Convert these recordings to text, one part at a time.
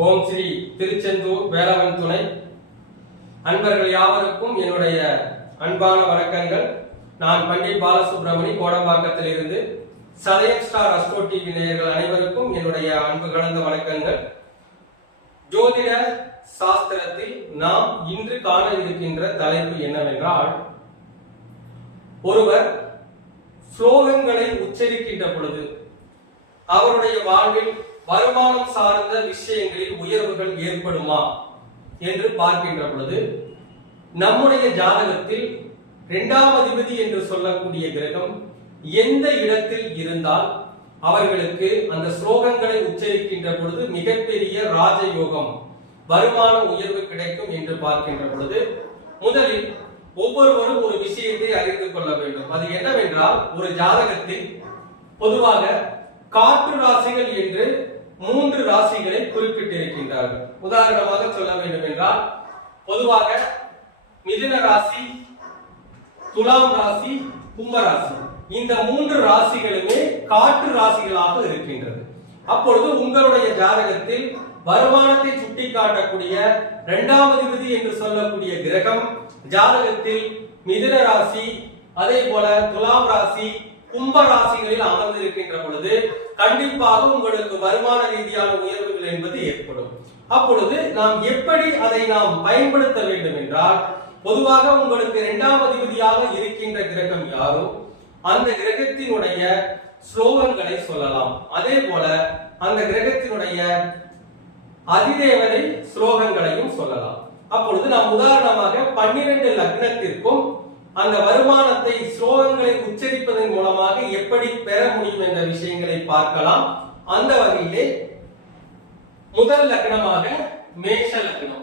ஓம் ஸ்ரீ திருச்செந்தூர் வேலவன் துணை. அன்பர்கள் யாவருக்கும் என்னுடைய அன்பான வணக்கங்கள். நான் பண்டி பாலசுப்ரமணி கோடம்பாக்கத்தில் இருந்து சதயம் ஸ்டார் அஸ்ட்ரோ டிவி நேயர்கள் அனைவருக்கும் என்னுடைய அன்பு கலந்த வணக்கங்கள். ஜோதிட சாஸ்திரத்தில் நாம் இன்று காண இருக்கின்ற தலைப்பு என்னவென்றால் ஒருவர் ஸ்லோகங்களை உச்சரிக்கின்ற பொழுது அவருடைய வாழ்வில் வருமானம் சார்ந்த விஷயங்களில் உயர்வுகள் ஏற்படுமா என்று பார்க்கின்ற பொழுது நம்முடைய ஜாதகத்தில் இரண்டாம் அதிபதி என்று சொல்லக்கூடிய கிரகம் எந்த இடத்தில் இருந்தால் அவர்களுக்கு அந்த ஸ்லோகங்களை உச்சரிக்கின்ற பொழுது மிகப்பெரிய ராஜயோகம் வருமான உயர்வு கிடைக்கும் என்று பார்க்கின்ற பொழுது முதலில் ஒவ்வொருவரும் ஒரு விஷயத்தை அறிந்து கொள்ள வேண்டும். அது என்னவென்றால் ஒரு ஜாதகத்தில் பொதுவாக காற்று ராசிகள் என்று மூன்று ராசிகளை குறிப்பிட்டிருக்கின்றார்கள். உதாரணமாக சொல்ல வேண்டும் என்றால் பொதுவாக மிதுன ராசி துலாம் ராசி கும்பராசி இந்த மூன்று ராசிகளுமே காற்று ராசிகளாக இருக்கின்றது. அப்பொழுது உங்களுடைய ஜாதகத்தில் வருமானத்தை சுட்டிக்காட்டக்கூடிய இரண்டாம் அதிபதி என்று சொல்லக்கூடிய கிரகம் ஜாதகத்தில் மிதுன ராசி அதே போல துலாம் ராசி கும்ப ராசிகளில் அமர்ந்திருக்கின்ற பொழுது கண்டிப்பாக உங்களுக்கு வருமான ரீதியான உயர்வுகள் என்பது ஏற்படும். அப்பொழுது நாம் எப்படி அதை நாம் பயன்படுத்த வேண்டும் என்றால் பொதுவாக உங்களுக்கு இரண்டாம் அதிபதியாக இருக்கின்ற கிரகம் யாரோ அந்த கிரகத்தினுடைய ஸ்லோகங்களை சொல்லலாம். அதே போல அந்த கிரகத்தினுடைய அதிதேவதை ஸ்லோகங்களையும் சொல்லலாம். அப்பொழுது நாம் உதாரணமாக பன்னிரண்டு லக்னத்திற்கும் அந்த வருமானத்தை ஸ்லோகங்களை உச்சரிப்பதன் மூலமாக எப்படி பெற முடியும் என்ற விஷயங்களை பார்க்கலாம். அந்த வகையிலே முதல் லக்னமாக மேஷ லக்னம்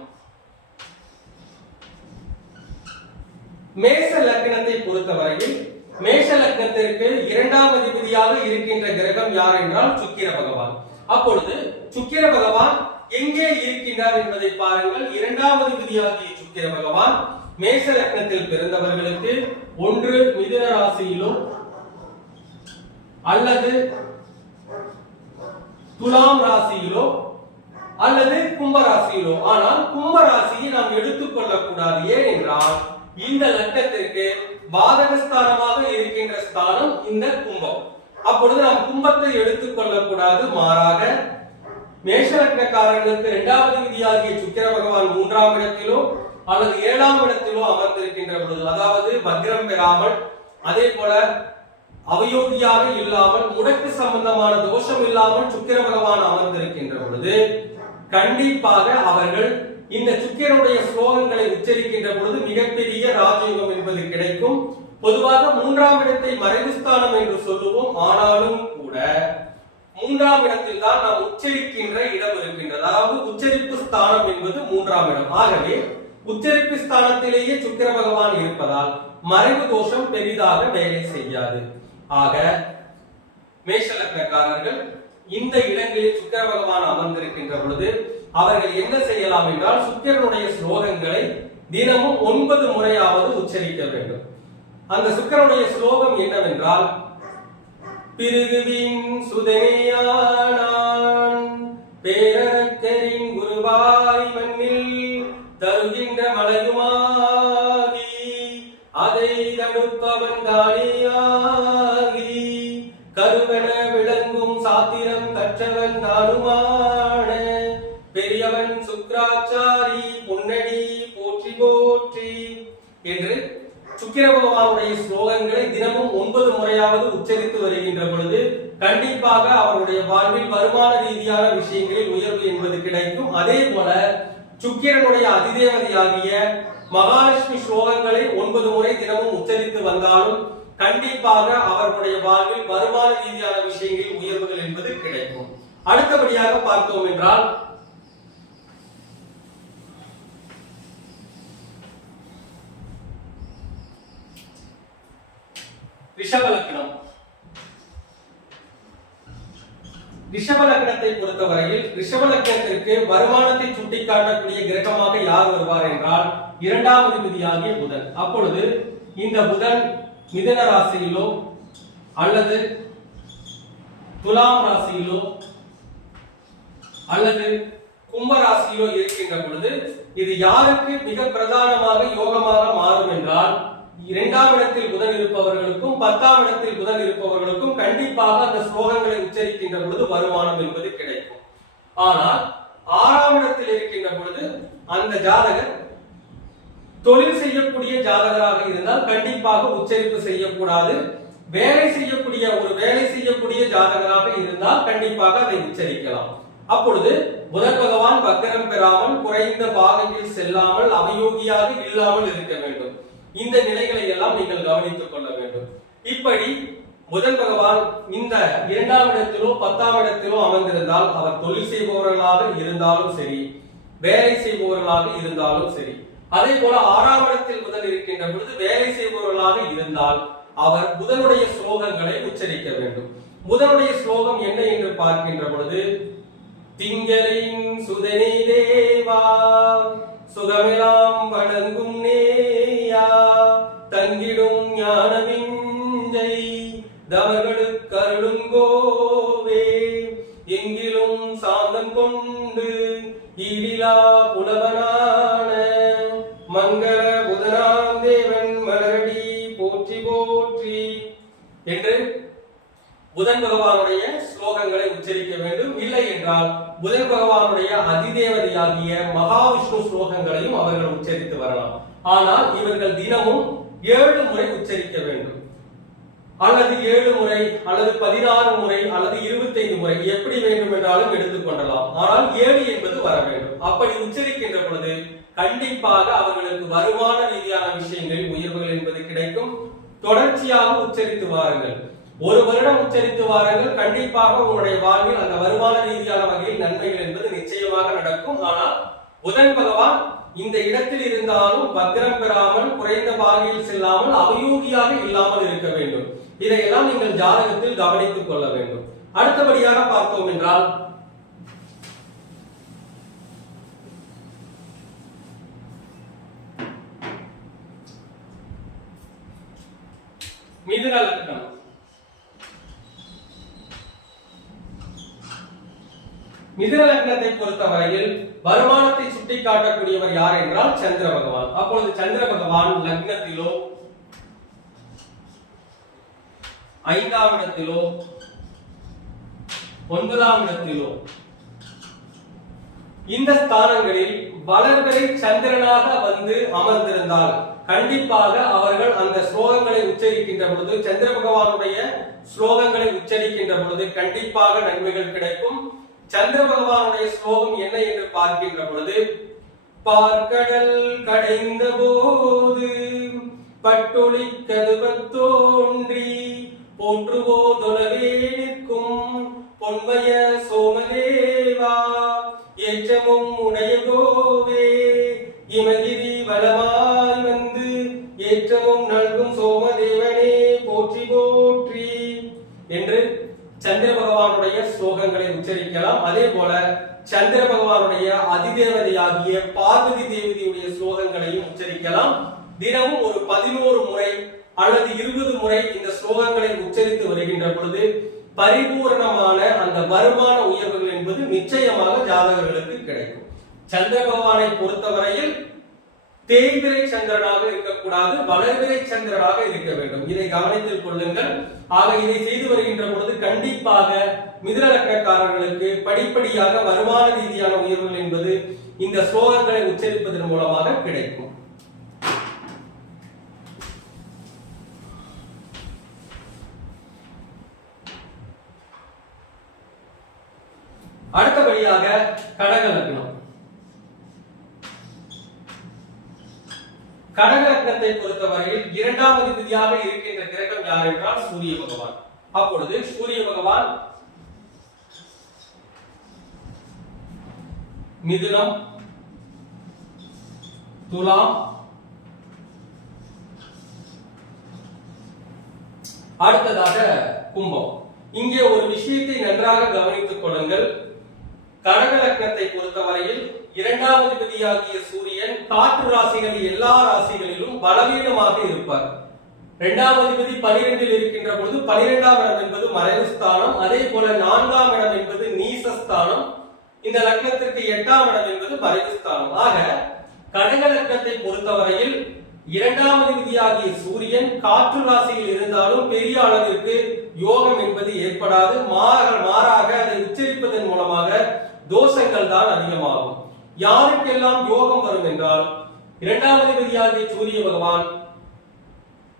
மேஷ லக்னத்தை பொறுத்தவரையில் மேஷ லக்னத்திற்கு இரண்டாம் அதிபதியாக இருக்கின்ற கிரகம் யார் என்றால் சுக்கிர பகவான். அப்பொழுது சுக்கிர பகவான் எங்கே இருக்கின்றார் என்பதை பாருங்கள். இரண்டாம் அதிபதியாகிய சுக்கிர பகவான் மேஷ லக்னத்தில் பிறந்தவர்களுக்கு ஒன்று மிதுன ராசியிலோ அல்லது துலாம் ராசியிலோ அல்லது கும்ப ராசியிலோ. ஆனால் கும்ப ராசியை நாம் எடுத்துக்கொள்ளக் கூடாது ஏனென்றால் இந்த லக்னத்திற்கு பாதகஸ்தானமாக இருக்கின்ற ஸ்தானம் இந்த கும்பம். அப்பொழுது நாம் கும்பத்தை எடுத்துக்கொள்ளக் கூடாது மாறாக மேஷ லக்னக்காரர்களுக்கு இரண்டாவது விதியாகிய சுக்கிர பகவான் மூன்றாம் இடத்திலோ அல்லது ஏழாம் இடத்திலோ அமர்ந்திருக்கின்ற பொழுது அதாவது வக்ரம் பெறாமல் அதே போல அவயோகியாக இல்லாமல் உனக்கு சம்பந்தமான தோஷம் இல்லாமல் சுக்கிர பகவான் அமர்ந்திருக்கின்ற பொழுது கண்டிப்பாக அவர்கள் இந்த சுக்கிரனுடைய ஸ்லோகங்களை உச்சரிக்கின்ற பொழுது மிகப்பெரிய ராஜயோகம் என்பது கிடைக்கும். பொதுவாக மூன்றாம் இடத்தை மறைவு ஸ்தானம் என்று சொல்லுவோம். ஆனாலும் கூட மூன்றாம் இடத்தில் தான் நாம் உச்சரிக்கின்ற இடம் இருக்கின்றது. அதாவது உச்சரிப்பு ஸ்தானம் என்பது மூன்றாம் இடம். ஆகவே உச்சரிப்பு ஸ்தானத்திலேயே சுக்கிர பகவான் இருப்பதால் மறைவு தோஷம் பெரிதாக வேலை செய்யாது. ஆக மேஷலக்கக்காரர்கள் இந்த இடங்களில் சுக்கிர பகவான் அமர்ந்திருக்கின்ற பொழுது அவர்கள் என்ன செய்யலாம் என்றால் சுக்கிரனுடைய ஸ்லோகங்களை தினமும் ஒன்பது முறையாவது உச்சரிக்க வேண்டும். அந்த சுக்கிரனுடைய ஸ்லோகம் என்னவென்றால் பிருகுவின் சுதனையானான் தடுப்பவன் கருவென விளங்கும் சாத்திரம் கற்றவன் தானுமான. பெரியவன் சுக்ராச்சாரி பொன்னடி போற்றி போற்றி என்று சுக்கிர பகவானுடைய ஸ்லோகங்களை தினமும் ஒன்பது முறையாவது உச்சரித்து வருகின்ற பொழுது கண்டிப்பாக அவருடைய வாழ்வில் வருமான ரீதியான விஷயங்களில் உயர்வு என்பது கிடைக்கும். அதே போல சுக்கிரனுடைய அதிதேவதையாகிய மகாலட்சுமி ஸ்லோகங்களை ஒன்பது முறை தினமும் உச்சரித்து வந்தாலும் கண்டிப்பாக அவர்களுடைய வாழ்வில் வருமான ரீதியான விஷயங்களில் உயர்வுகள் என்பது கிடைக்கும். அடுத்தபடியாக பார்த்தோம் என்றால் ரிஷபலக்கணம். ரிஷப லக்னத்தை பொறுத்தவரையில் ரிஷப லக்னத்திற்கு வருமானத்தை சுட்டிக்காட்டக்கூடிய கிரகமாக யார் வருவார் என்றால் இரண்டாவது விதியாகிய புதன். அப்பொழுது இந்த புதன் மிதன ராசியிலோ அல்லது துலாம் ராசியிலோ அல்லது கும்ப ராசியிலோ இருக்கின்ற பொழுது இது யாருக்கு மிக பிரதானமாக யோகமாக மாறும் என்றால் இரண்டாம் இடத்தில் புதன் இருப்பவர்களுக்கும் பத்தாம் இடத்தில் புதன் இருப்பவர்களுக்கும் கண்டிப்பாக அந்த ஸ்லோகங்களை உச்சரிக்கின்ற பொழுது வருமானம் என்பது கிடைக்கும். ஆனால் ஆறாம் இடத்தில் இருக்கின்ற பொழுது அந்த ஜாதகர் தொழில் செய்யக்கூடிய ஜாதகராக இருந்தால் கண்டிப்பாக உச்சரிப்பு செய்யக்கூடாது. வேலை செய்யக்கூடிய ஒரு வேலை செய்யக்கூடிய ஜாதகராக இருந்தால் கண்டிப்பாக அதை உச்சரிக்கலாம். அப்பொழுது புதன் பகவான் வக்கரம் பெறாமல் குறைந்த பாகங்கள் செல்லாமல் அவயோகியாக இல்லாமல் இருக்க வேண்டும். இந்த நிலைகளை எல்லாம் நீங்கள் கவனித்துக் கொள்ள வேண்டும். இப்படி முதல் பகவான் இந்த இரண்டாம் இடத்திலோ பத்தாம் இடத்திலோ அமர்ந்திருந்தால் அவர் தொழில் செய்பவர்களாக இருந்தாலும் சரி வேலை செய்பவர்களாக இருந்தாலும் சரி அதே போல ஆறாம் இடத்தில் புதன் இருக்கின்ற பொழுது வேலை செய்பவர்களாக இருந்தால் அவர் புதனுடைய ஸ்லோகங்களை உச்சரிக்க வேண்டும். புதனுடைய ஸ்லோகம் என்ன என்று பார்க்கின்ற பொழுது திங்களின் சுதனி தேவா சுகமெல்லாம் வணங்கும் நே தங்கிடும் ஞானவிஞ்சை தவர்களுக்கு எங்கிலும் சாந்தம் கொண்டு ஈடிலா புலவனான மங்கள புதனாம் தேவன் மலரடி போற்றி போற்றி என்று புதன் பகவானுடைய ஸ்லோகங்களை உச்சரிக்க வேண்டும். இல்லை என்றால் புதன் பகவானுடைய அதிதேவதையாகிய மகாவிஷ்ணு ஸ்லோகங்களையும் அவர்கள் உச்சரித்து வரலாம். ஆனால் இவர்கள் தினமும் ஏழு முறை உச்சரிக்க வேண்டும். அல்லது ஏழு முறை அல்லது பதினாறு முறை அல்லது இருபத்தைந்து முறை எப்படி வேண்டும் என்றாலும் எடுத்துக்கொள்ளலாம் ஆனால் ஏழு என்பது வர வேண்டும். அப்படி உச்சரிக்கின்ற பொழுது கண்டிப்பாக அவர்களுக்கு வருமான ரீதியான விஷயங்களில் உயர்வுகள் என்பது கிடைக்கும். தொடர்ச்சியாக உச்சரித்து வாருங்கள். ஒரு வருடம் உச்சரித்து வாருங்கள். கண்டிப்பாக உங்களுடைய வாழ்வில் அந்த வருமான ரீதியான வகையில் நன்மைகள் என்பது நிச்சயமாக நடக்கும். ஆனால் புதன் பகவான் இந்த இடத்தில் இருந்தாலும் பத்திரம் பெறாமல் குறைந்த பாகையில் செல்லாமல் அவயோகியாக இல்லாமல் இருக்க வேண்டும். இதையெல்லாம் நீங்கள் ஜாதகத்தில் கவனித்துக் கொள்ள வேண்டும். அடுத்தபடியாக பார்த்தோம் என்றால் மிதுன லக்னம் மிதுன லக்னத்தை பொறுத்தவரையில் வருமானத்தை சுட்டிக்காட்டக்கூடியவர் யார் என்றால் சந்திர பகவான். அப்பொழுது சந்திர பகவான் லக்னத்திலோ ஐந்தாம் இடத்திலோ ஒன்பதாம் இடத்திலோ இந்த ஸ்தானங்களில் வளர்பிறை சந்திரனாக வந்து அமர்ந்திருந்தால் கண்டிப்பாக அவர்கள் அந்த ஸ்லோகங்களை உச்சரிக்கின்ற பொழுது சந்திர பகவானுடைய ஸ்லோகங்களை உச்சரிக்கின்ற பொழுது கண்டிப்பாக நன்மைகள் கிடைக்கும். சந்திர பகவானுடைய ஸ்லோகம் என்ன என்று பார்க்கின்ற பொழுது பார்க்கடல் கடைந்த போது பட்டொளி கருவத்தோன்றி போற்றுவோதொலவே நிற்கும் பொன்மய சோமதேவா ஏற்றமும் உடைய கோவே இமகிரி வளமாய் வந்து ஏற்றமும் நல்கும் சோமதேவனே போற்றி போற்றி என்று சந்திர பகவானுடைய ஸ்லோகங்களை உச்சரிக்கலாம். அதே போல சந்திர பகவானுடைய அதிதேவதையாகிய பார்வதி தேவதியுடைய ஸ்லோகங்களையும் உச்சரிக்கலாம். தினமும் ஒரு பதினோரு முறை அல்லது இருபது முறை இந்த ஸ்லோகங்களை உச்சரித்து வருகின்ற பொழுது பரிபூரணமான அந்த வருமான உயர்வுகள் என்பது நிச்சயமாக ஜாதகர்களுக்கு கிடைக்கும். சந்திர பகவானை பொறுத்தவரையில் தேய்விரை சந்திரனாக இருக்கக்கூடாது வளர்விரை சந்திரனாக இருக்க வேண்டும். இதை கவனித்துக் கொள்ளுங்கள். ஆக இதை செய்து வருகின்ற பொழுது கண்டிப்பாக மிதிரலக்கக்காரர்களுக்கு படிப்படியாக வருமான ரீதியான உயர்வுகள் என்பது இந்த ஸ்லோகங்களை உச்சரிப்பதன் மூலமாக கிடைக்கும் அடுத்தபடியாக கடக லக்னம் கடக லக்னத்தை பொறுத்தவரையில் இரண்டாவது விதியாக இருக்கின்ற கிரகம் யார் என்றால் சூரிய பகவான். அப்பொழுது சூரிய பகவான் மிதுனம் துலாம் அடுத்ததாக கும்பம். இங்கே ஒரு விஷயத்தை நன்றாக கவனித்துக் கொள்ளுங்கள். கடக லக்னத்தை பொறுத்தவரையில் இரண்டாவது விதியாகிய சூரியன் காற்று ராசிகளில் எல்லா ராசிகளிலும் பலவீனமாக இருப்பார். இரண்டாவது விதி பனிரெண்டில் இருக்கின்ற பொழுது பனிரெண்டாம் இடம் என்பது மறைவு ஸ்தானம் அதே போல நான்காம் இடம் என்பது நீசஸ்தானம் இந்த லக்னத்திற்கு எட்டாம் இடம் என்பது மறைவு ஸ்தானம். ஆக கடக லக்னத்தை பொறுத்தவரையில் இரண்டாவது விதியாகிய சூரியன் காற்று ராசியில் இருந்தாலும் பெரிய அளவிற்கு யோகம் என்பது ஏற்படாது. மாற- மாறாக அதை உச்சரிப்பதன் மூலமாக தோஷங்கள் தான் அதிகமாகும். யாருக்கெல்லாம் யோகம் வரும் என்றால் இரண்டாவது விதியாகிய சூரிய பகவான்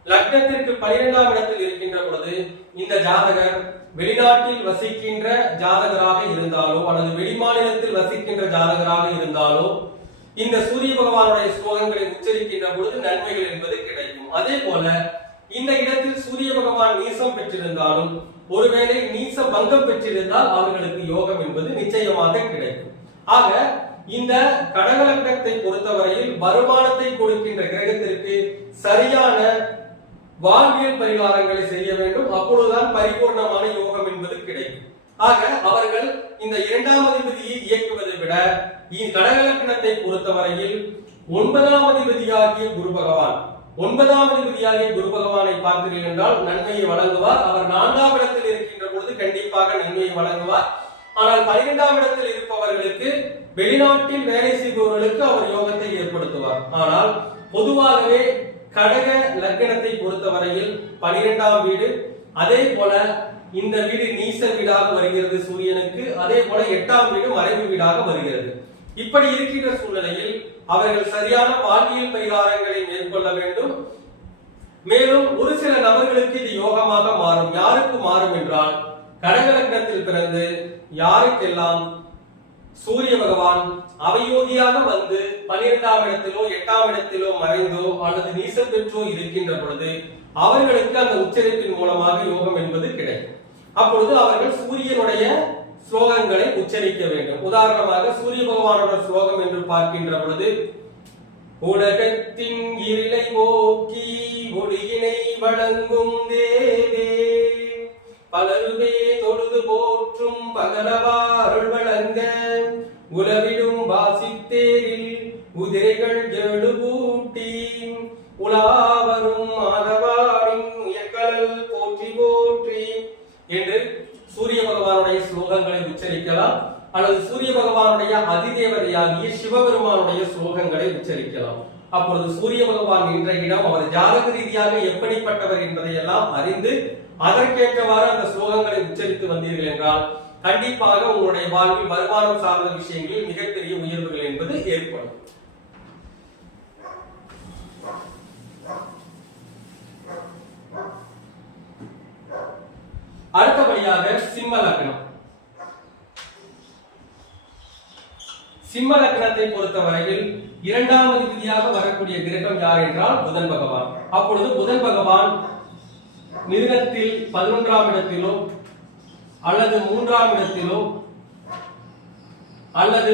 லக்னத்திற்கு பனிரெண்டாம் இடத்தில் இருக்கின்ற பொழுது இந்த ஜாதகர் வெளிநாட்டில் வசிக்கின்ற ஜாதகராக இருந்தாலோ அல்லது வெளிமாநிலத்தில் வசிக்கின்ற ஜாதகராக இருந்தாலோ இந்த சூரிய பகவானுடைய ஸ்லோகங்களை உச்சரிக்கின்ற பொழுது நன்மைகள் என்பது கிடைக்கும். அதே போல இந்த இடத்தில் சூரிய பகவான் நீசம் பெற்றிருந்தாலும் ஒருவேளை நீச பங்கம் பெற்றிருந்தால் அவர்களுக்கு யோகம் என்பது நிச்சயமாக கிடைக்கும். ஆக இந்த கடகலக்கணத்தை பொறுத்தவரையில் வருமானத்தை கொடுக்கின்ற கிரகத்திற்கு சரியான வாழ்வியல் பரிகாரங்களை செய்ய வேண்டும். அப்பொழுதுதான் பரிபூர்ணமான யோகம் என்பது கிடைக்கும். ஆக அவர்கள் இந்த இரண்டாம் அதிபதியை இயக்குவதை விட இ- கடகலக்கணத்தை பொறுத்தவரையில் ஒன்பதாம் அதிபதியாகிய குரு பகவான். ஒன்பதாம் அதிபதியாகிய குரு பகவானை பார்த்தீர்கள் என்றால் நன்மையை வழங்குவார். அவர் நான்காம் இடத்தில் இருக்கின்ற பொழுது கண்டிப்பாக நன்மையை வழங்குவார். ஆனால் பன்னிரெண்டாம் இடத்தில் இருப்பவர்களுக்கு வெளிநாட்டில் வேலை செய்பவர்களுக்கு அவர் யோகத்தை ஏற்படுத்துவார். ஆனால் பொதுவாகவே கடக லக்கணத்தை பொறுத்தவரையில் பனிரெண்டாம் வீடு அதே போல இந்த வீடு நீச வீடாக வருகிறது சூரியனுக்கு அதே போல எட்டாம் வீடு மறைவு வீடாக வருகிறது. இப்படி இருக்கின்ற சூழ்நிலையில் அவர்கள் சரியான பாலியல் பரிகாரங்களை மேற்கொள்ள வேண்டும். மேலும் ஒரு சில நபர்களுக்கு இது யோகமாக மாறும். யாருக்கு மாறும் என்றால் கடகலக்னத்தில் பிறந்து யாருக்கெல்லாம் சூரிய பகவான் அவயோகியாக வந்து பனிரெண்டாம் இடத்திலோ எட்டாம் இடத்திலோ மறைந்தோ அல்லது நீசம் பெற்றோ இருக்கின்ற பொழுது அவர்களுக்கு அந்த உச்சரிப்பின் மூலமாக யோகம் என்பது கிடைக்கும். அப்பொழுது அவர்கள் சூரியனுடைய ஸ்லோகங்களை உச்சரிக்க வேண்டும். உதாரணமாக சூரிய பகவானோட ஸ்லோகம் என்று பார்க்கின்ற பொழுது உலகத்தின் இருளை போக்கி ஒளியினை வழங்கும் தேவே பலருமே தொழுது போற்றும் பகலவா அருள் வழங்க. உலவிடும் வாசித்தேரில் குதிரைகள் எழுபூட்டி உலாவரும் மாதவாரின் உயர்கடல் போற்றி போற்றி. என்று சூரிய பகவானுடைய ஸ்லோகங்களை உச்சரிக்கலாம். அல்லது சூரிய பகவானுடைய அதிதேவதையாகிய சிவபெருமானுடைய ஸ்லோகங்களை உச்சரிக்கலாம். அப்பொழுது சூரிய பகவான் என்ற இடம் அவர் ஜாதக ரீதியாக எப்படிப்பட்டவர் என்பதை எல்லாம் அறிந்து அதற்கேற்றவாறு அந்த ஸ்லோகங்களை உச்சரித்து வந்தீர்கள் என்றால் கண்டிப்பாக உங்களுடைய வாழ்வில் வருமானம் சார்ந்த விஷயங்களில் மிகப்பெரிய உயர்வுகள் என்பது ஏற்படும். அடுத்தபடியாக சிம்ம லக்னம். சிம்ம லக்னத்தை பொறுத்தவரையில் இரண்டாவது விதியாக வரக்கூடிய கிரகம் யார் என்றால் புதன் பகவான். அப்பொழுது புதன் பகவான் மிருகத்தில் பதினொன்றாம் இடத்திலோ அல்லது மூன்றாம் இடத்திலோ அல்லது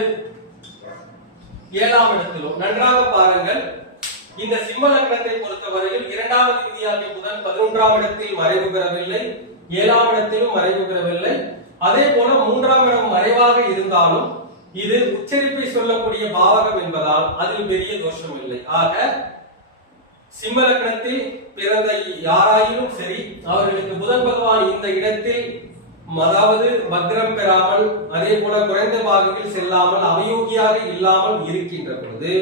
ஏழாம் இடத்திலோ. நன்றாக பாருங்கள். இந்த சிம்ம லக்னத்தை பொறுத்தவரையில் இரண்டாவது விதியாகிய புதன் பதினொன்றாம் இடத்தில் மறைவு பெறவில்லை ஏழாம் இடத்திலும் மறைவு பெறவில்லை. அதே போல மூன்றாம் இடம் மறைவாக இருந்தாலும் இது உச்சரிப்பை சொல்லக்கூடிய பாவகம் என்பதால் அதில் பெரிய தோஷம் இல்லை. ஆக சிம்ம லக்னத்தில் பிறந்த யாராயினும் சரி அவர்களுக்கு புதன் பகவான் இந்த இடத்தில் அதாவது பக்ரம் பெறாமல் அதே போல குறைந்த பாகத்தில் செல்லாமல் அவயோகியாக இல்லாமல் இருக்கின்ற பொழுது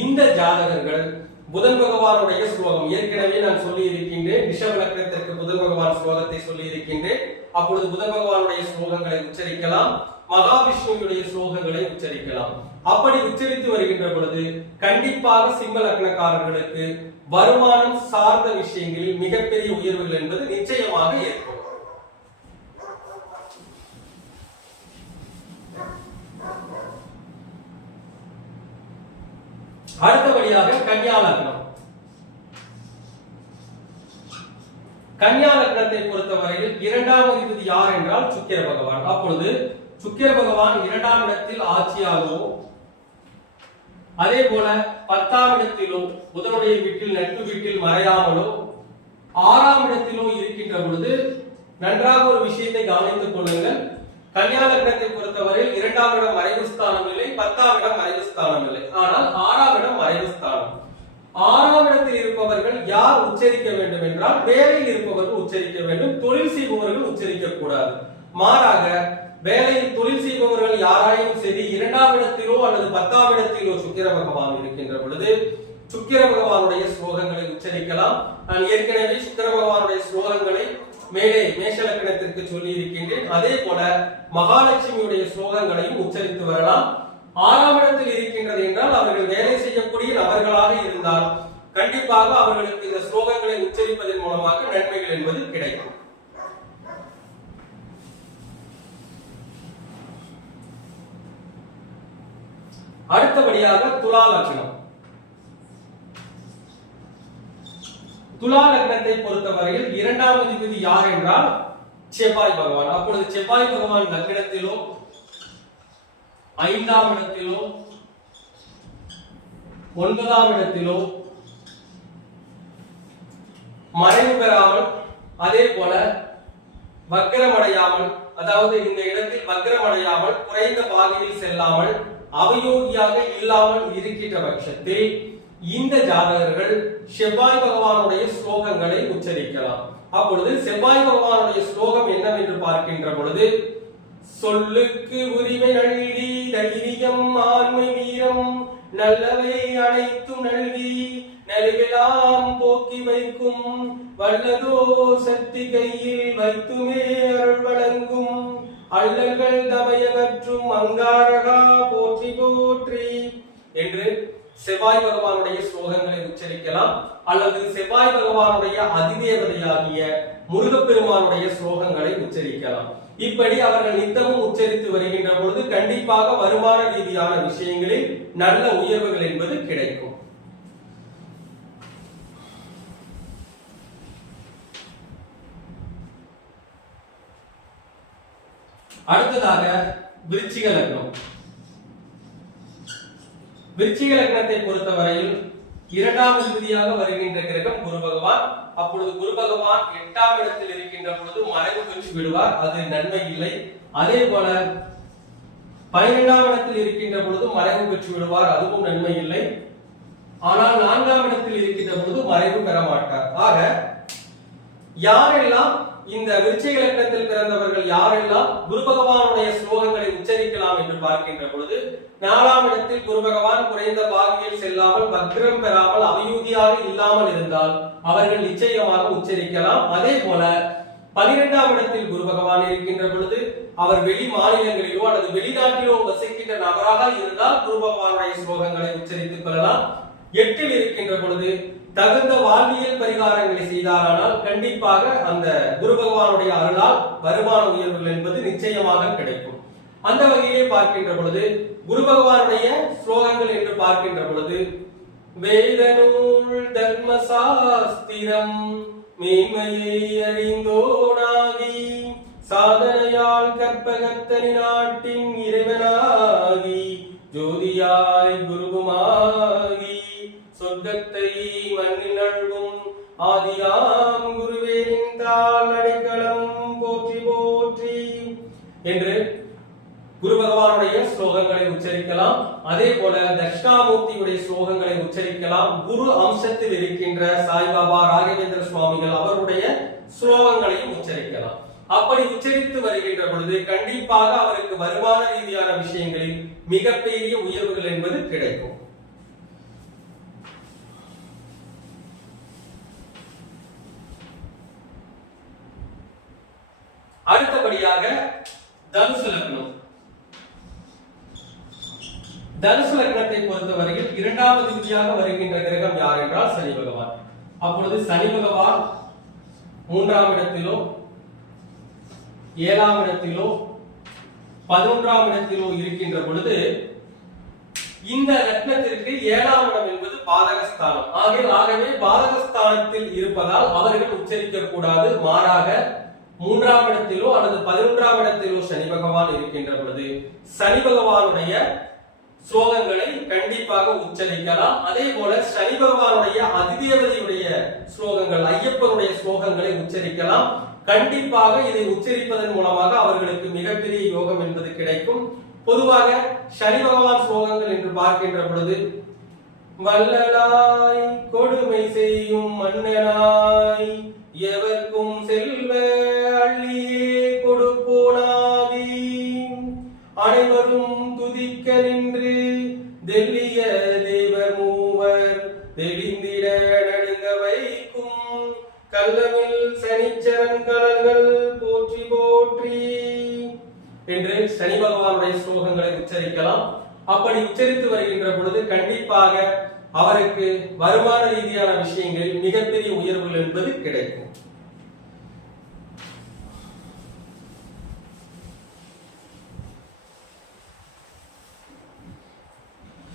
இந்த ஜாதகர்கள் புதன் பகவானுடைய ஸ்லோகம் ஏற்கனவே நான் சொல்லி இருக்கின்றேன் ரிஷப லக்னத்திற்கு புதன் பகவான் ஸ்லோகத்தை சொல்லி இருக்கின்றேன். அப்பொழுது புதன் பகவானுடைய ஸ்லோகங்களை உச்சரிக்கலாம் மகாவிஷ்ணுவினுடைய ஸ்லோகங்களை உச்சரிக்கலாம். அப்படி உச்சரித்து வருகின்ற பொழுது கண்டிப்பாக சிம்ம லக்னக்காரர்களுக்கு வருமானம் சார்ந்த விஷயங்களில் மிகப்பெரிய உயர்வுகள் என்பது நிச்சயமாக ஏற்படும். அடுத்தபடியாக கன்யா லக்னம் கன்யா லக்னத்தை பொறுத்தவரையில் இரண்டாம் அதிபதி யார் என்றால் சுக்கிர பகவான். அப்பொழுது சுக்கிர பகவான் இரண்டாம் இடத்தில் ஆட்சியாகவும் அதே போல பத்தாம் இடத்திலும் புதனுடைய வீட்டில் நட்பு வீட்டில் மறையாமலோ ஆறாம் இடத்திலும் இருக்கின்ற பொழுது நன்றாக ஒரு விஷயத்தை கவனித்துக் கொள்ளுங்கள். கல்யாண கிரகத்தை பொறுத்தவரையில் இரண்டாம் இடம் மறைவு ஸ்தானம் இல்லை பத்தாம் இடம் மறைவு ஸ்தானம் இல்லை. ஆனால் ஆறாம் இடம் மறைவு ஸ்தானம். ஆறாம் இடத்தில் இருப்பவர்கள் யார் உச்சரிக்க வேண்டும் என்றால் வேலையில் இருப்பவர்கள் உச்சரிக்க வேண்டும் தொழில் செய்பவர்கள் உச்சரிக்க கூடாது. மாறாக வேலையில் தொழில் செய்பவர்கள் யாராயும் இரண்டாம் இடத்திலோ அல்லது பத்தாம் இடத்திலோ சுக்கிர பகவான் இருக்கின்ற பொழுது சுக்கிர பகவானுடைய ஸ்லோகங்களை உச்சரிக்கலாம். நான் ஏற்கனவே சுக்கிர பகவானுடைய ஸ்லோகங்களை மேலே மேஷலக்கணத்திற்கு சொல்லி இருக்கின்றேன் அதே போல மகாலட்சுமியுடைய ஸ்லோகங்களையும் உச்சரித்து வரலாம். ஆறாம் இடத்தில் இருக்கின்றது என்றால் அவர்கள் வேலை செய்யக்கூடிய நபர்களாக இருந்தால் கண்டிப்பாக அவர்களுக்கு இந்த ஸ்லோகங்களை உச்சரிப்பதன் மூலமாக நன்மைகள் என்பது கிடைக்கும். அடுத்தபடியாக துலா லக்னம். துலா லக்னத்தை பொறுத்தவரையில் இரண்டாவது விதி யார் என்றால் செவ்வாய் பகவான். அப்பொழுது செவ்வாய் பகவான் லக்னத்திலோ ஐந்தாம் இடத்திலோ ஒன்பதாம் இடத்திலோ மறைவு பெறாமல் அதே போல வக்கரமடையாமல் அதாவது இந்த இடத்தில் வக்கரமடையாமல் குறைந்த பாதையில் செல்லாமல் அவயோகியாக இல்லாமல் இருக்கின்ற பட்சத்தில் இந்த ஜாதகர்கள் செவ்வாய் பகவானுடைய ஸ்லோகங்களை உச்சரிக்கலாம். அப்பொழுது செவ்வாய் பகவானுடைய ஸ்லோகம் என்னவென்று பார்க்கின்ற பொழுது சொல்லுக்கு உரிமை நல்கி தைரியம் ஆண்மை வீரம் நல்லவை அனைத்தும் நல்கி நலிவெல்லாம் போக்கி வைக்கும் வல்லதோ சக்தி கையில் வைத்துமே அருள் வழங்கும் அல்லல்கள் தமையகற்றும் அங்காரகா போற்றி போற்றி என்று செவ்வாய் பகவானுடைய ஸ்லோகங்களை உச்சரிக்கலாம். அல்லது செவ்வாய் பகவானுடைய அதிதேவதையாகிய முருகப்பெருமானுடைய ஸ்லோகங்களை உச்சரிக்கலாம். இப்படி அவர்கள் நித்தமும் உச்சரித்து வருகின்ற பொழுது கண்டிப்பாக வருமான ரீதியான விஷயங்களில் நல்ல உயர்வுகள் என்பது கிடைக்கும். அடுத்ததாக விருச்சிக லக்னம். விருச்சிக லக்னத்தை பொறுத்தவரையில் இரண்டாம் அதிபதியாக வருகின்ற கிரகம் குரு பகவான். அப்பொழுது குரு பகவான் எட்டாம் இடத்தில் இருக்கின்ற பொழுது மறைவு பெற்று விடுவார். அது நன்மை இல்லை. அதே போல பனிரெண்டாம் இடத்தில் இருக்கின்ற பொழுது மறைவு பெற்று விடுவார். அதுவும் நன்மை இல்லை. ஆனால் நான்காம் இடத்தில் இருக்கின்ற பொழுது மறைவு பெற மாட்டார். ஆக யாரெல்லாம் இந்த விருச்சிக லக்னத்தில் பிறந்தவர்கள் யாரெல்லாம் குரு பகவானுடைய ஸ்லோகங்களை உச்சரிக்கலாம் என்று பார்க்கின்ற பொழுது நாலாம் இடத்தில் குரு பகவான் குறைந்த பாகியில் செல்லாமல் பக்ரம் பெறாமல் அவயூதியாக இல்லாமல் இருந்தால் அவர்கள் நிச்சயமாக உச்சரிக்கலாம். அதே போல பனிரெண்டாம் இடத்தில் குரு பகவான் இருக்கின்ற பொழுது அவர் வெளி மாநிலங்களிலோ அல்லது வெளிநாட்டிலோ வசிக்கின்ற நபராக இருந்தால் குரு பகவானுடைய ஸ்லோகங்களை உச்சரித்துக் கொள்ளலாம். எட்டில் இருக்கின்ற பொழுது தகுந்த வாழ்வியல் பரிகாரங்களை செய்தாரானால் கண்டிப்பாக அந்த குரு பகவானுடைய அருளால் வருமான உயர்வுகள் என்பது நிச்சயமாக கிடைக்கும். அந்த வகையிலே பார்க்கின்ற பொழுது குரு பகவானுடைய ஸ்லோகங்கள் என்று பார்க்கின்ற பொழுது வேத தர்ம சாஸ்திரம் மேன்மையை அறிந்தோனாகி சாதனையால் கற்பகத்தனி நாட்டின் இறைவனாகி ஜோதியாய் குருவுமாகி சொர்க்கத்தை மண்ணில் அழுவும் ஆதியாம் குருவே நின்றால் அடைக்கலம் போற்றி போற்றி. என்று குரு பகவானுடைய ஸ்லோகங்களை உச்சரிக்கலாம். அதே போல தட்சிணாமூர்த்தியுடைய ஸ்லோகங்களை உச்சரிக்கலாம். குரு அம்சத்தில் இருக்கின்ற சாய்பாபா ராகவேந்திர சுவாமிகள் அவருடைய ஸ்லோகங்களையும் உச்சரிக்கலாம். அப்படி உச்சரித்து வருகின்ற பொழுது கண்டிப்பாக அவருக்கு வருமான ரீதியான விஷயங்களில் மிகப்பெரிய உயர்வுகள் என்பது கிடைக்கும் அடுத்தபடியாக தனுசு லக்னம். தனுசு லக்னத்தை பொறுத்தவரையில் இரண்டாவது விதியாக வருகின்ற கிரகம் யார் என்றால் சனி பகவான். அப்பொழுது சனி பகவான் மூன்றாம் இடத்திலோ ஏழாம் இடத்திலோ பதினொன்றாம் இடத்திலோ இருக்கின்ற பொழுது இந்த லக்னத்திற்கு ஏழாம் இடம் என்பது பாதகஸ்தானம். ஆகவே பாதகஸ்தானத்தில் இருப்பதால் அவர்கள் உச்சரிக்க கூடாது மாறாக மூன்றாம் இடத்திலோ அல்லது பதினொன்றாம் இடத்திலோ சனி பகவான் இருக்கின்ற பொழுது சனி பகவானுடைய ஸ்லோகங்களை கண்டிப்பாக உச்சரிக்கலாம். அதே போல சனி பகவானுடைய அதிதேவதையுடைய ஸ்லோகங்கள் ஐயப்பனுடைய ஸ்லோகங்களை உச்சரிக்கலாம். கண்டிப்பாக இதை உச்சரிப்பதன் மூலமாக அவர்களுக்கு மிகப்பெரிய யோகம் என்பது கிடைக்கும். பொதுவாக சனி பகவான் ஸ்லோகங்கள் என்று பார்க்கின்ற பொழுது வல்லலாய் கொடுமை செய்யும் மன்னனாய் எவர்க்கும் செல்வ அள்ளியே கொடுப்போனாகி நின்று தெல்லிய தேவர் மூவர் தெளிந்திட நடுங்க வைக்கும். கல்லவில் சனிச்சரன் கலர்கள் போற்றி போற்றி. என்று சனி பகவானுடைய ஸ்லோகங்களை உச்சரிக்கலாம். அப்படி உச்சரித்து வருகின்ற பொழுது கண்டிப்பாக அவருக்கு வருமான ரீதியான விஷயங்களில் மிகப்பெரிய உயர்வுகள் என்பது கிடைக்கும்.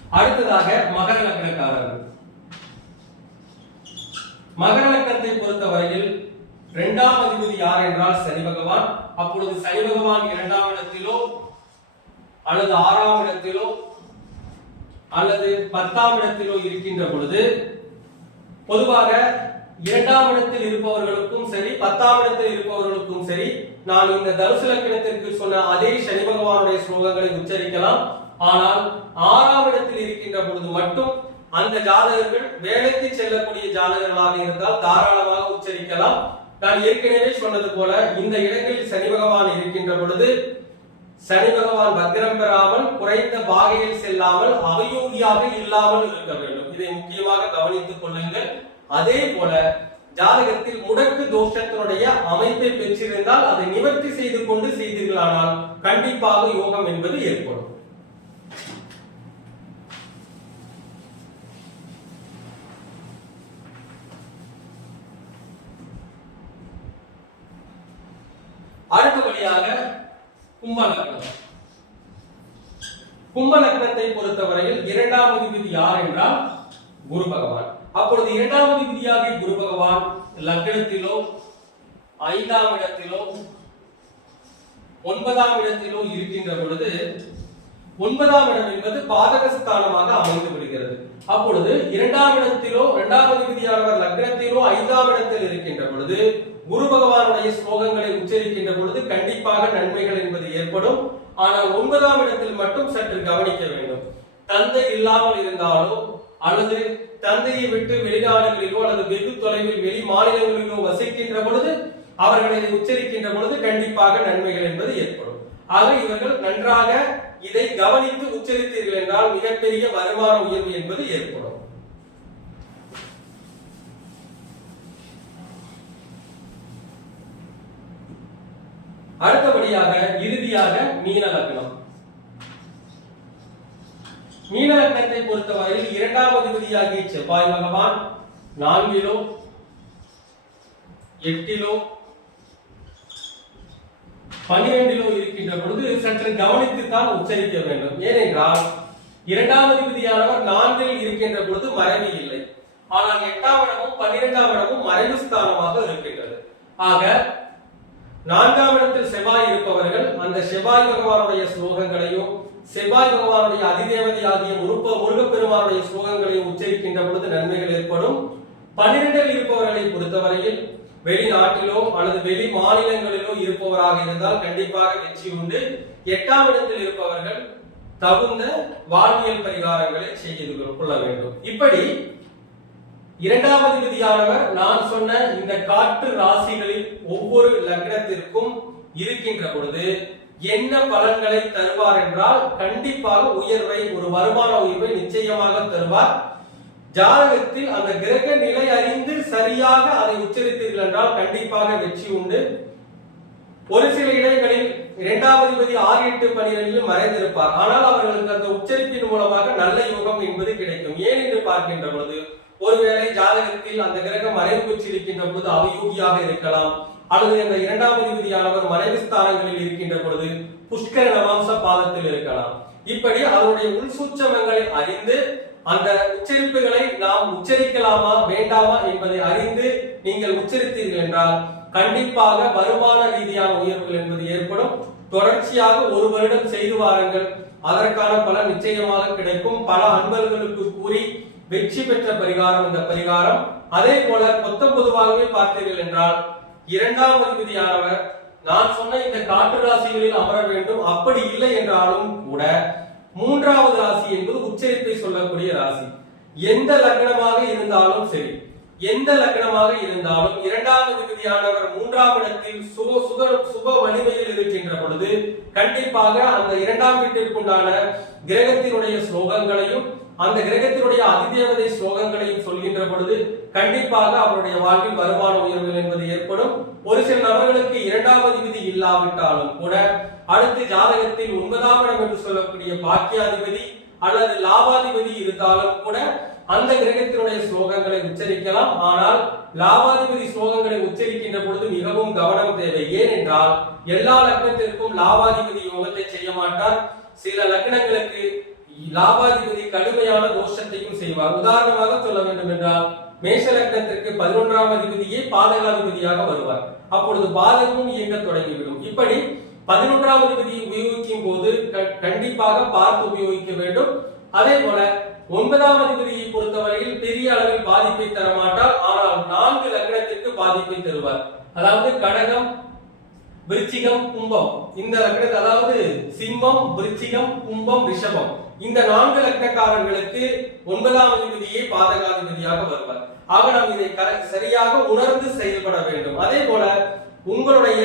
அடுத்ததாக மகர லக்னக்காரர்கள். மகர லக்னத்தை பொறுத்தவரையில் இரண்டாம் அதிபதி யார் என்றால் சனி பகவான். அப்பொழுது சனி பகவான் இரண்டாம் இடத்திலோ அல்லது ஆறாம் இடத்திலோ அல்லது பத்தாம் இடத்திலோ இருக்கின்ற பொழுது பொதுவாக இரண்டாம் இடத்தில் இருப்பவர்களுக்கும் சரி பத்தாம் இடத்தில் இருப்பவர்களுக்கும் சரி நான் இந்த தனுசு லக்கணத்திற்கு சொன்ன அதே சனி பகவானுடைய ஸ்லோகங்களை உச்சரிக்கலாம். ஆனால் ஆறாம் இடத்தில் இருக்கின்ற பொழுது மட்டும் அந்த ஜாதகர்கள் வேலைக்கு செல்லக்கூடிய ஜாதகர்களாக இருந்தால் தாராளமாக உச்சரிக்கலாம். நான் ஏற்கனவே சொன்னது போல இந்த இடங்களில் சனி பகவான் இருக்கின்ற பொழுது சனி பகவான் பத்திரம் பெறாமல் குறைந்த பாகையில் செல்லாமல் அவயோகியாக இல்லாமல் இருக்க வேண்டும். இதை முக்கியமாக கவனித்துக் கொள்ளுங்கள். அதே போல ஜாதகத்தில் முடக்கு தோஷத்தினுடைய அமைப்பை பெற்றிருந்தால் அதை நிவர்த்தி செய்து கொண்டு செய்தீர்களானால் கண்டிப்பாக யோகம் என்பது ஏற்படும். அடுத்து கும்ப லக்னம் கும்ப லக்னத்தை பொறுத்தவரையில் இரண்டாம் விதி யார் என்றால் குரு பகவான். அப்பொழுது இரண்டாம் விதியாக குரு பகவான் லக்னத்திலோ ஐந்தாம் இடத்திலோ ஒன்பதாம் இடத்திலோ இருக்கின்ற பொழுது ஒன்பதாம் இடம் என்பது பாதகஸ்தானமாக அமைந்து விடுகிறது. அப்பொழுது இரண்டாம் இடத்திலோ இரண்டாவது விதியானவர் லக்னத்திலோ ஐந்தாம் இடத்தில் இருக்கின்ற பொழுது குரு பகவானுடைய ஸ்லோகங்களை உச்சரிக்கின்ற பொழுது கண்டிப்பாக நன்மைகள் என்பது ஏற்படும். ஆனால் ஒன்பதாம் இடத்தில் மட்டும் சற்று கவனிக்க வேண்டும். தந்தை இல்லாமல் இருந்தாலோ அல்லது தந்தையை விட்டு வெளிநாடுகளிலோ அல்லது வெகு தொலைவில் வெளி மாநிலங்களிலோ வசிக்கின்ற பொழுது அவர்கள் இதை உச்சரிக்கின்ற பொழுது கண்டிப்பாக நன்மைகள் என்பது ஏற்படும். ஆக இவர்கள் நன்றாக இதை கவனித்து உச்சரித்தீர்கள் என்றால் மிகப்பெரிய வருமான உயர்வு என்பது ஏற்படும். அடுத்தபடியாக இறுதியாக மீன லக்னம் மீன லக்னத்தை பொறுத்தவரையில் இரண்டாவது விதியாகிய செவ்வாய் பகவான் நான்கிலோ எட்டிலோ பனிரெண்டிலோ இருக்கின்ற பொழுது சற்று கவனித்துத்தான் உச்சரிக்க வேண்டும். ஏனென்றால் இரண்டாவது விதியானவர் நான்கில் இருக்கின்ற பொழுது மறைவு இல்லை. ஆனால் எட்டாம் இடமும் பன்னிரெண்டாம் இடமும் மறைவு ஸ்தானமாக இருக்கின்றது. ஆக நான்காம் இடத்தில் செவ்வாய் இருப்பவர்கள் அந்த செவ்வாய் பகவானுடைய ஸ்லோகங்களையும் செவ்வாய் பகவானுடைய அதிதேவதையாகிய முருப்ப முருகப்பெருமானுடைய ஸ்லோகங்களையும் உச்சரிக்கின்ற பொழுது நன்மைகள் ஏற்படும். பன்னிரெண்டில் இருப்பவர்களை பொறுத்தவரையில் வெளிநாட்டிலோ அல்லது வெளி மாநிலங்களிலோ இருப்பவராக இருந்தால் கண்டிப்பாக வெற்றி உண்டு. எட்டாம் இடத்தில் இருப்பவர்கள் தகுந்த வாழ்வியல் பரிகாரங்களை செய்து கொள்ள வேண்டும். இப்படி இரண்டாவது விதியானவர் நான் சொன்ன இந்த காற்று ராசிகளில் ஒவ்வொரு லக்னத்திற்கும் இருக்கின்ற பொழுது என்ன பலன்களை தருவார் என்றால் கண்டிப்பாக உயர்வை ஒரு வருமான உயர்வை நிச்சயமாக தருவார். ஜாதகத்தில் அந்த கிரக நிலை அறிந்து சரியாக அதை உச்சரித்தீர்கள் என்றால் கண்டிப்பாக வெற்றி உண்டு. ஒரு சில இடங்களில் இரண்டாவது பதி ஆறு எட்டு பனிரெண்டில் மறைந்திருப்பார். ஆனால் அவர்களுக்கு அந்த உச்சரிப்பின் மூலமாக நல்ல யோகம் என்பது கிடைக்கும். ஏன் என்று பார்க்கின்ற பொழுது ஒருவேளை ஜாதகத்தில் அந்த கிரகம் மறைவு இருக்கின்ற பொழுது அவயோகியாக இருக்கலாம். அல்லது அந்த இரண்டாம் அதிபதியானவர் மறைவு ஸ்தானங்களில் இருக்கின்ற பொழுது புஷ்கர நவாம்ச பாதத்தில் இருக்கலாம். இப்படி அவருடைய உள் சூட்சமங்களை அறிந்து அந்த உச்சரிப்புகளை நாம் உச்சரிக்கலாமா வேண்டாமா என்பதை அறிந்து நீங்கள் உச்சரித்தீர்கள் என்றால் கண்டிப்பாக வருமான ரீதியான உயர்வுகள் என்பது ஏற்படும். தொடர்ச்சியாக ஒரு வருடம் செய்து வாருங்கள். அதற்கான பலன் நிச்சயமாக கிடைக்கும். பல அன்பர்களுக்கு கூறி வெற்றி பெற்ற பரிகாரம் இந்த பரிகாரம். அதே போல கொத்த பொதுவாகவே பார்த்தீர்கள் என்றால் இரண்டாவது விதியானவர் நான் சொன்ன இந்த காற்று ராசிகளில் அமர வேண்டும் அப்படி இல்லை என்றாலும் கூட மூன்றாவது ராசி என்பது உச்சரிப்பை சொல்லக்கூடிய ராசி. எந்த லக்னமாக இருந்தாலும் சரி எந்த லக்னமாக இருந்தாலும் இரண்டாவது விதியானவர் மூன்றாம் இடத்தில் சுப சுக சுப வலிமையில் இருக்கின்ற பொழுது கண்டிப்பாக அந்த இரண்டாம் வீட்டிற்குண்டான கிரகத்தினுடைய ஸ்லோகங்களையும் அந்த கிரகத்தினுடைய அதிதேவதை ஸ்லோகங்களையும் சொல்கின்ற பொழுது கண்டிப்பாக அவருடைய வாழ்வில் வருமான உயர்வுகள் என்பது ஏற்படும். ஒரு சில நபர்களுக்கு இரண்டாவது விதி இல்லாவிட்டாலும் கூட அடுத்து ஜாதகத்தில் ஒன்பதாம் இடம் என்று சொல்லக்கூடிய பாக்கியாதிபதி அல்லது லாபாதிபதி இருந்தாலும் கூட அந்த கிரகத்தினுடைய ஸ்லோகங்களை உச்சரிக்கலாம். ஆனால் லாபாதிபதி ஸ்லோகங்களை உச்சரிக்கின்ற பொழுது மிகவும் கவனம் தேவை. ஏனென்றால் எல்லா லக்னத்திற்கும் லாபாதிபதி யோகத்தை செய்ய மாட்டார். சில லக்னங்களுக்கு லாபாதிபதி கடுமையான தோஷத்தையும் செய்வார். உதாரணமாக சொல்ல வேண்டும் என்றால் மேஷ லக்னத்திற்கு பதினொன்றாம் அதிபதியே பாதகாதிபதியாக வருவார். அப்பொழுது பாதகமும் இயங்க தொடங்கிவிடும். இப்படி பதினொன்றாம் அதிபதியை உபயோகிக்கும் போது க- கண்டிப்பாக பார்த்து உபயோகிக்க வேண்டும். அதே போல ஒன்பதாம் அதிபதியை பொறுத்தவரையில் பெரிய அளவில் பாதிப்பை தர மாட்டார். ஆனால் நான்கு லக்னத்திற்கு பாதிப்பை தருவார். அதாவது கடகம் விருச்சிகம் கும்பம். இந்த லக்னத்தை அதாவது சிம்மம் விருச்சிகம் கும்பம் ரிஷபம். இந்த நான்கு லக்னக்காரர்களுக்கு ஒன்பதாம் அதிபதியே பாதகாதிபதியாக வருவார். ஆக நாம் இதை சரியாக உணர்ந்து செயல்பட வேண்டும். அதே போல உங்களுடைய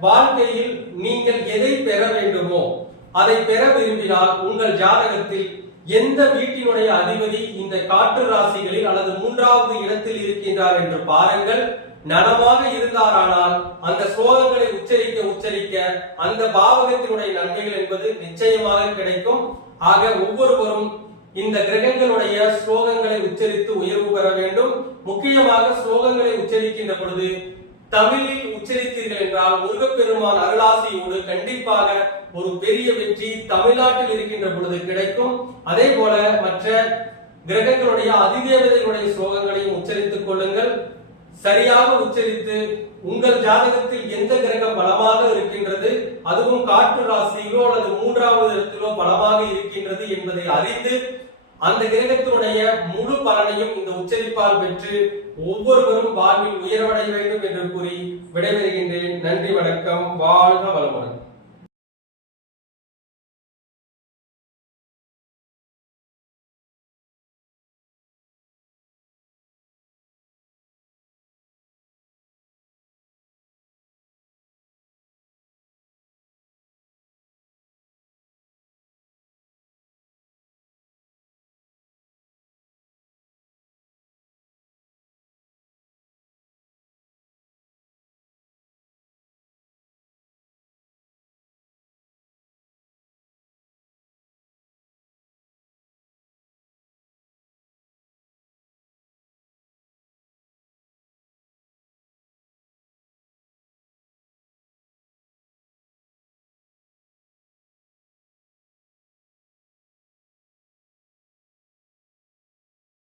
வாழ்க்கையில் நீங்கள் எதை பெற வேண்டுமோ அதை பெற விரும்பினால் உங்கள் ஜாதகத்தில் எந்த வீட்டினுடைய அதிபதி இந்த காற்று ராசிகளில் அல்லது மூன்றாவது இடத்தில் இருக்கின்றார் என்று பாருங்கள். நலமாக இருந்தாரானால் அந்த ஸ்லோகங்களை உச்சரிக்க உச்சரிக்க அந்த பாவகத்தினுடைய நன்மைகள் என்பது நிச்சயமாக கிடைக்கும். ஆக ஒவ்வொருவரும் இந்த கிரகங்களுடைய ஸ்லோகங்களை உச்சரித்து உயர்வு பெற வேண்டும். முக்கியமாக ஸ்லோகங்களை உச்சரிக்கின்ற பொழுது தமிழில் உச்சரித்தீர்கள் என்றால் முருகப்பெருமான் அருளாசியோடு கண்டிப்பாக ஒரு பெரிய வெற்றி தமிழ்நாட்டில் இருக்கின்ற பொழுது கிடைக்கும். அதே போல மற்ற கிரகங்களுடைய அதிதேவதைகளுடைய ஸ்லோகங்களையும் உச்சரித்துக் கொள்ளுங்கள். சரியாக உச்சரித்து உங்கள் ஜாதகத்தில் எந்த கிரகம் பலமாக இருக்கின்றது? அதுவும் காற்று ராசியிலோ அல்லது மூன்றாவது இடத்திலோ பலமாக இருக்கின்றது என்பதை அறிந்து அந்த கிரகத்தினுடைய முழு பலனையும் இந்த உச்சரிப்பால் பெற்று ஒவ்வொருவரும் வாழ்வில் உயர்வடைய வேண்டும் என்று கூறி விடைபெறுகின்றேன். நன்றி வணக்கம். வாழ்க வளமுடன்.